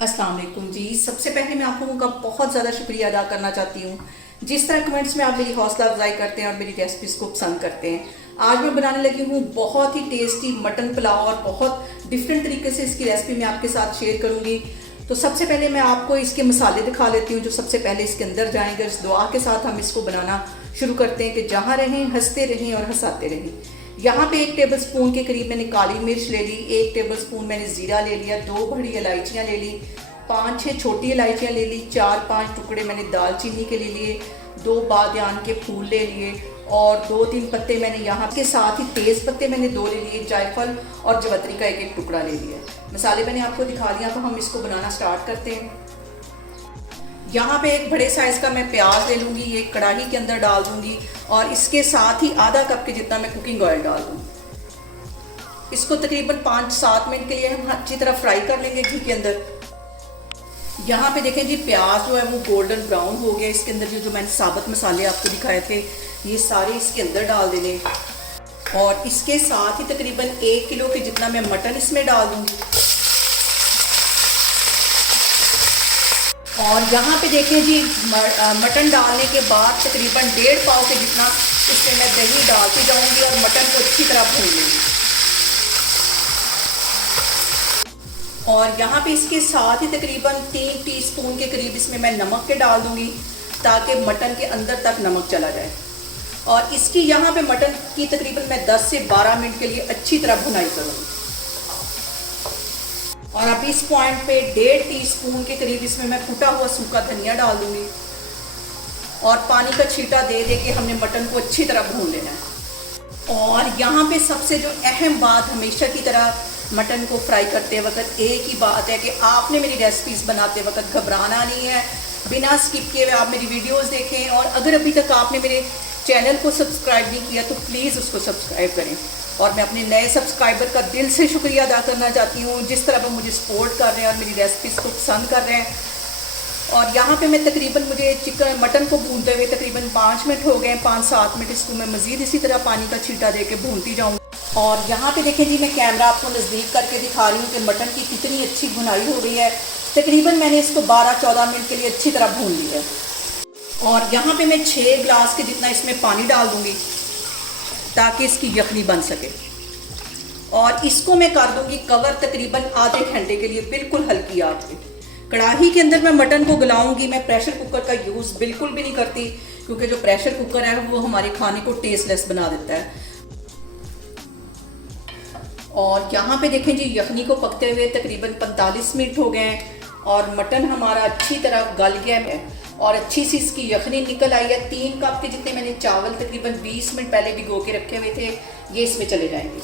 अस्सलाम वालेकुम जी। सबसे पहले मैं आप लोगों का बहुत ज़्यादा शुक्रिया अदा करना चाहती हूँ जिस तरह कमेंट्स में आप मेरी हौसला अफजाई करते हैं और मेरी रेसिपीज़ को पसंद करते हैं। आज मैं बनाने लगी हूँ बहुत ही टेस्टी मटन पुलाव और बहुत डिफरेंट तरीके से इसकी रेसिपी मैं आपके साथ शेयर करूँगी। तो सबसे पहले मैं आपको इसके मसाले दिखा लेती हूँ जो सबसे पहले इसके अंदर जाएंगे। इस दुआ के साथ हम इसको बनाना शुरू करते हैं कि जहाँ रहें हंसते रहें और हंसाते रहें। यहाँ पे 1 टेबल स्पून के करीब मैंने काली मिर्च ले ली, 1 टेबल स्पून मैंने ज़ीरा ले लिया, 2 बड़ी इलायचियाँ ले ली, 5-6 छोटी इलायचियाँ ले ली, 4-5 टुकड़े मैंने दालचीनी के ले लिए, 2 बादियान के फूल ले लिए और 2-3 पत्ते मैंने यहाँ के साथ ही तेज़ पत्ते मैंने 2 ले लिए, जायफल और जवतरी का 1-1 टुकड़ा ले लिया। मसाले मैंने आपको दिखा दिया, तो हम इसको बनाना स्टार्ट करते हैं। यहाँ पे एक बड़े साइज़ का मैं प्याज ले लूँगी, ये कढ़ाई के अंदर डाल दूँगी और इसके साथ ही आधा कप के जितना मैं कुकिंग ऑयल डाल दूँगी। इसको तकरीबन 5-7 मिनट के लिए हम अच्छी तरह फ्राई कर लेंगे घी के अंदर। यहाँ पे देखें जी, प्याज जो है वो गोल्डन ब्राउन हो गया। इसके अंदर जो मैंने साबुत मसाले आपको दिखाए थे ये सारे इसके अंदर डाल देंगे और इसके साथ ही तकरीबन 1 किलो के जितना मैं मटन इसमें डाल दूँगी। और यहाँ पे देखें जी, मटन डालने के बाद तकरीबन 1.5 पाव के जितना इसमें मैं दही डालती जाऊँगी और मटन को अच्छी तरह भून लूँगी। और यहाँ पे इसके साथ ही तकरीबन 3 टीस्पून के करीब इसमें मैं नमक के डाल दूँगी ताकि मटन के अंदर तक नमक चला जाए। और इसकी यहाँ पे मटन की तकरीबन मैं 10 से 12 मिनट के लिए अच्छी तरह भुनाई करूँगी। और अब इस पॉइंट पे 1.5 टीस्पून के करीब इसमें मैं कुटा हुआ सूखा धनिया डाल दूंगी और पानी का छींटा दे दे के हमने मटन को अच्छी तरह भून लेना है। और यहाँ पे सबसे जो अहम बात, हमेशा की तरह मटन को फ्राई करते वक्त एक ही बात है कि आपने मेरी रेसिपीज़ बनाते वक्त घबराना नहीं है। बिना स्किप किए हुए आप मेरी वीडियोस देखें और अगर अभी तक आपने मेरे चैनल को सब्सक्राइब नहीं किया तो प्लीज़ उसको सब्सक्राइब करें। और मैं अपने नए सब्सक्राइबर का दिल से शुक्रिया अदा करना चाहती हूँ जिस तरह वो मुझे सपोर्ट कर रहे हैं और मेरी रेसिपीज़ को पसंद कर रहे हैं। और यहाँ पे मैं तकरीबन मुझे मटन को भूनते हुए तकरीबन 5 मिनट हो गए। 5-7 मिनट इसको मैं मज़ीद इसी तरह पानी का छींटा दे के भूनती जाऊँगी। और यहाँ पे देखें जी, मैं कैमरा आपको नज़दीक करके दिखा रही हूँ कि मटन की कितनी अच्छी भुनाई हो गई है। तकरीबन मैंने इसको 12-14 मिनट के लिए अच्छी तरह भून लिया है। और यहाँ पे मैं 6 गिलास के जितना इसमें पानी डाल दूँगी ताकि इसकी यखनी बन सके। और इसको मैं कर दूंगी कवर तकरीबन आधे घंटे के लिए, बिल्कुल हल्की आंच पे। कढ़ाई के अंदर मैं मटन को गलाऊंगी। मैं प्रेशर कुकर का यूज़ बिल्कुल भी नहीं करती क्योंकि जो प्रेशर कुकर है वो हमारे खाने को टेस्टलेस बना देता है। और यहाँ पे देखें जी, यखनी को पकते हुए तकरीबन 45 मिनट हो गए हैं और मटन हमारा अच्छी तरह गल गया है और अच्छी सी इसकी यखनी निकल आई है। 3 कप के जितने मैंने चावल तकरीबन 20 मिनट पहले भिगो के रखे हुए थे ये इसमें चले जाएंगे।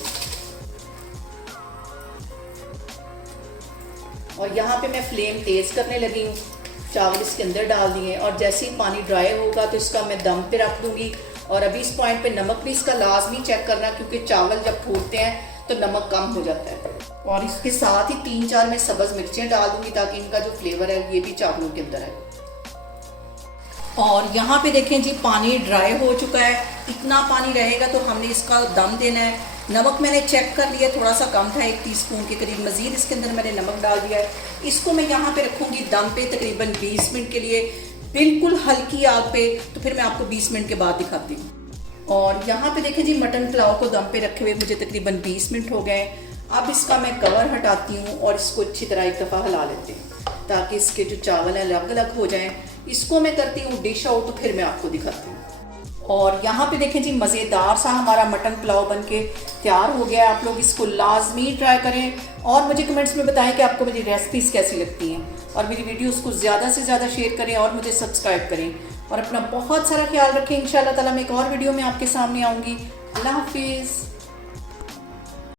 और यहाँ पे मैं फ्लेम तेज़ करने लगी हूँ। चावल इसके अंदर डाल दिए और जैसे ही पानी ड्राई होगा तो इसका मैं दम पे रख दूँगी। और अभी इस पॉइंट पे नमक भी इसका लाजमी चेक करना क्योंकि चावल जब फूटते हैं तो नमक कम हो जाता है। और इसके साथ ही 3-4 मैं सब्ज़ मिर्चियाँ डाल दूँगी ताकि इनका जो फ्लेवर है ये भी चावलों के अंदर है। और यहाँ पे देखें जी, पानी ड्राई हो चुका है। इतना पानी रहेगा तो हमने इसका दम देना है। नमक मैंने चेक कर लिया, थोड़ा सा कम था, 1 टीस्पून के करीब मज़ीद इसके अंदर मैंने नमक डाल दिया है। इसको मैं यहाँ पे रखूँगी दम पे तकरीबन 20 मिनट के लिए, बिल्कुल हल्की आग पे। तो फिर मैं आपको 20 मिनट के बाद दिखाती हूँ। और यहाँ पे देखें जी, मटन पुलाव को दम पे रखे हुए मुझे तकरीबन 20 मिनट हो गए। अब इसका मैं कवर हटाती हूँ और इसको अच्छी तरह एक दफ़ा हिला लेते हैं ताकि इसके जो चावल हैं अलग अलग हो जाएं। इसको मैं करती हूँ डिश आउट, तो फिर मैं आपको दिखाती हूँ। और यहाँ पे देखें जी, मज़ेदार सा हमारा मटन पुलाव बनके तैयार हो गया है। आप लोग इसको लाजमी ट्राई करें और मुझे कमेंट्स में बताएं कि आपको मेरी रेसिपीज़ कैसी लगती हैं। और मेरी वीडियोस को ज़्यादा से ज़्यादा शेयर करें और मुझे सब्सक्राइब करें। और अपना बहुत सारा ख्याल रखें। इंशाल्लाह ताला मैं एक और वीडियो में आपके सामने आऊँगी। अल्लाह हाफिज़।